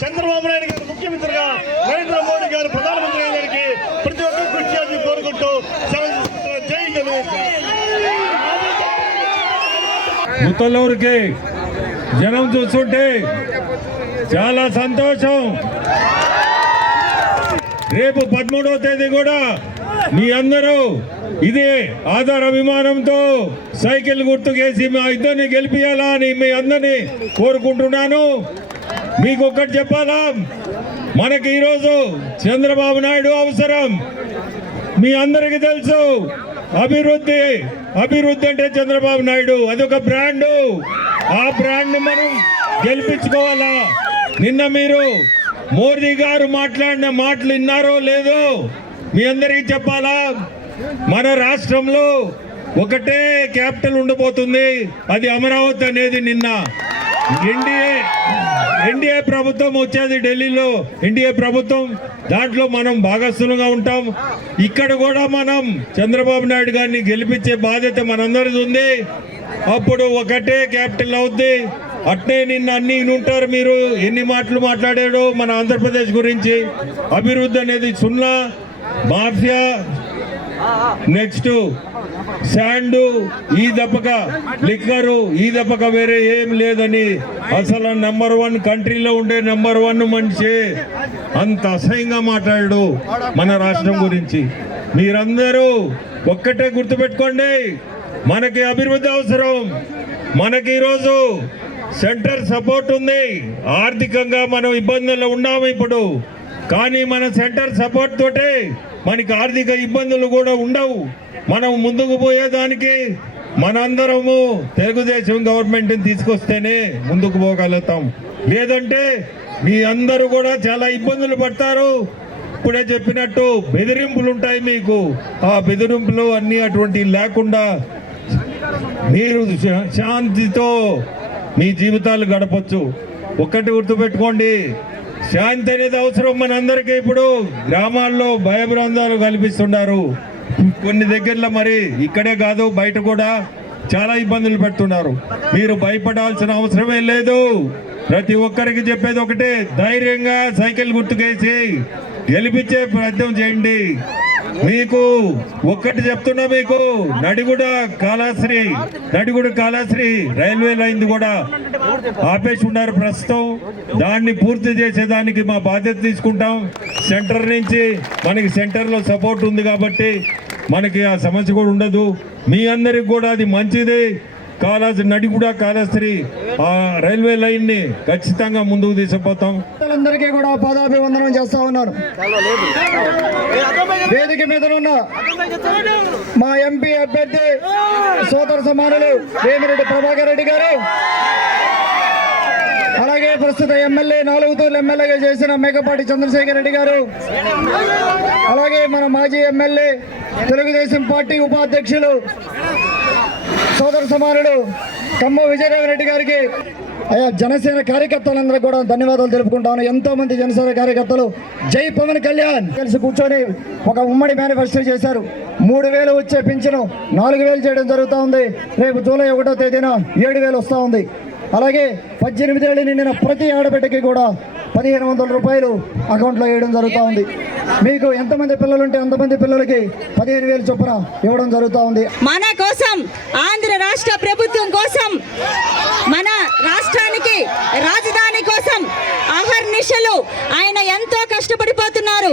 చంద్రబాబు నాయుడు గారు ముఖ్యమంత్రిగా నరేంద్ర మోడీ గారు ప్రధానమంత్రి గారికి ప్రతి ఒక్కరు కృషి చేయాలని కోరుకుంటూ సెలవు తీసుకుంటున్నాను. జై తెలుగుదేశం జనం చూస్తుంటే చాలా సంతోషం. రేపు పదమూడవ తేదీ కూడా మీ అందరూ ఇదే ఆధార అభిమానంతో సైకిల్ గుర్తుకేసి మా ఇద్దరిని గెలిపియాలా అని మీ అందరినీ కోరుకుంటున్నాను. మీకు ఒక్కటి చెప్పాలా. మనకి ఈరోజు చంద్రబాబు నాయుడు అవసరం. మీ అందరికీ తెలుసు అభివృద్ధి అభివృద్ధి అంటే చంద్రబాబు నాయుడు. అదొక బ్రాండు. ఆ బ్రాండ్ మనం గెలిపించుకోవాలా? నిన్న మీరు మోదీ గారు మాట్లాడిన మాటలు విన్నారో లేదో మీ అందరికీ చెప్పాలా? మన రాష్ట్రంలో ఒకటే క్యాపిటల్ ఉండబోతుంది అది అమరావతి అనేది నిన్న. ఎన్డీఏ ఎన్డీఏ ప్రభుత్వం వచ్చేది ఢిల్లీలో. ఎన్డీఏ ప్రభుత్వం దాంట్లో మనం భాగస్థులుగా ఉంటాం. ఇక్కడ కూడా మనం చంద్రబాబు నాయుడు గారిని గెలిపించే బాధ్యత మనందరిది ఉంది. అప్పుడు ఒకటే క్యాపిటల్ అవుద్ది. అట్నే నిన్న అన్ని ఉంటారు మీరు. ఎన్ని మాటలు మాట్లాడాడో మన ఆంధ్రప్రదేశ్ గురించి. అభివృద్ధి అనేది సున్నా మాఫియా నెక్స్ట్ శాండ్ ఈ దప్పక లిక్కరు ఈ దప్పక వేరే ఏం లేదని అసలు నెంబర్ వన్ కంట్రీలో ఉండే నెంబర్ వన్ మనిషి అంత అసహ్యంగా మాట్లాడాడు మన రాష్ట్రం గురించి. మీరందరూ ఒక్కటే గుర్తుపెట్టుకోండి మనకి అభివృద్ధి అవసరం. మనకి ఈరోజు సెంటర్ సపోర్ట్ ఉంది. ఆర్థికంగా మనం ఇబ్బందుల్లో ఉన్నాము ఇప్పుడు. కానీ మన సెంటర్ సపోర్ట్ తోటే మనకి ఆర్థిక ఇబ్బందులు కూడా ఉండవు. మనం ముందుకు పోయేదానికి మనందరము తెలుగుదేశం గవర్నమెంట్ని తీసుకొస్తేనే ముందుకు పోగలుగుతాం. లేదంటే మీ అందరూ కూడా చాలా ఇబ్బందులు పడతారు. ఇప్పుడే చెప్పినట్టు బెదిరింపులు ఉంటాయి మీకు. ఆ బెదిరింపులు అన్ని అటువంటి లేకుండా మీరు శా- శాంతితో మీ జీవితాలు గడపచ్చు. ఒక్కటి గుర్తుపెట్టుకోండి. శాంతి అనేది అవసరం మనందరికీ ఇప్పుడు. గ్రామాల్లో భయభ్రాంతాలు కల్పిస్తున్నారు కొన్ని దగ్గరలో మరి ఇక్కడే కాదు బయట కూడా చాలా ఇబ్బందులు పెడుతున్నారు. మీరు భయపడాల్సిన అవసరమే లేదు. ప్రతి ఒక్కరికి చెప్పేది ఒకటే ధైర్యంగా సైకిల్ గుర్తుకేసి గెలిపించే ప్రయత్నం చేయండి. మీకు ఒక్కటి చెప్తున్నా మీకు. నడిగుడ కాళాశ్రీ నడిగుడ కాళాశ్రీ రైల్వే లైన్ కూడా ఆపేసి ఉన్నారు ప్రస్తుతం. దాన్ని పూర్తి చేసేదానికి మా బాధ్యత తీసుకుంటాం. సెంటర్ నుంచి మనకి సెంటర్లో సపోర్ట్ ఉంది కాబట్టి మనకి ఆ సమస్య కూడా ఉండదు. మీ అందరికి కూడా అది మంచిది. కాళాశ్రీ నడిగుడ కాళాశ్రీ ఆ రైల్వే లైన్ని ఖచ్చితంగా ముందుకు తీసుకుపోతాం. అందరికీ కూడా పాదాభివందనం చేస్తా ఉన్నారు వేదిక మీద ఉన్న మా ఎంపీ అభ్యర్థి సోదర సమానులు వేమిరెడ్డి ప్రభాకర్ రెడ్డి గారు అలాగే ప్రస్తుత ఎమ్మెల్యే నాలుగు తూర్లు ఎమ్మెల్యేగా చేసిన మేకపాటి చంద్రశేఖర్ రెడ్డి గారు అలాగే మన మాజీ ఎమ్మెల్యే తెలుగుదేశం పార్టీ ఉపాధ్యక్షులు సోదర సమానుడు కమ్మ విజయరామరెడ్డి గారికి అయ్యా జనసేన కార్యకర్తలందరూ కూడా ధన్యవాదాలు తెలుపుకుంటాను. ఎంతో మంది జనసేన కార్యకర్తలు జై పవన్ కళ్యాణ్ కలిసి కూర్చొని ఒక ఉమ్మడి మేనిఫెస్టో చేశారు. మూడు వేలు వచ్చే పింఛను నాలుగు వేలు చేయడం జరుగుతూ ఉంది. రేపు జూలై ఒకటో తేదీన ఏడు వేలు వస్తూ ఉంది. అలాగే పద్దెనిమిది ఏళ్ళు నిండిన ప్రతి ఆడబిడ్డకి కూడా పదిహేను వందల రూపాయలు అకౌంట్లో వేయడం జరుగుతూ ఉంది. మీకు ఎంతమంది పిల్లలు ఉంటే అంతమంది పిల్లలకి పదిహేను వేలు చొప్పున ఇవ్వడం జరుగుతూ ఉంది. మన కోసం ఆంధ్ర రాష్ట్ర ప్రభుత్వం కోసం మన రాష్ట్రానికి రాజధాని కోసం అహర్నిశలు ఆయన ఎంతో కష్టపడిపోతున్నారు.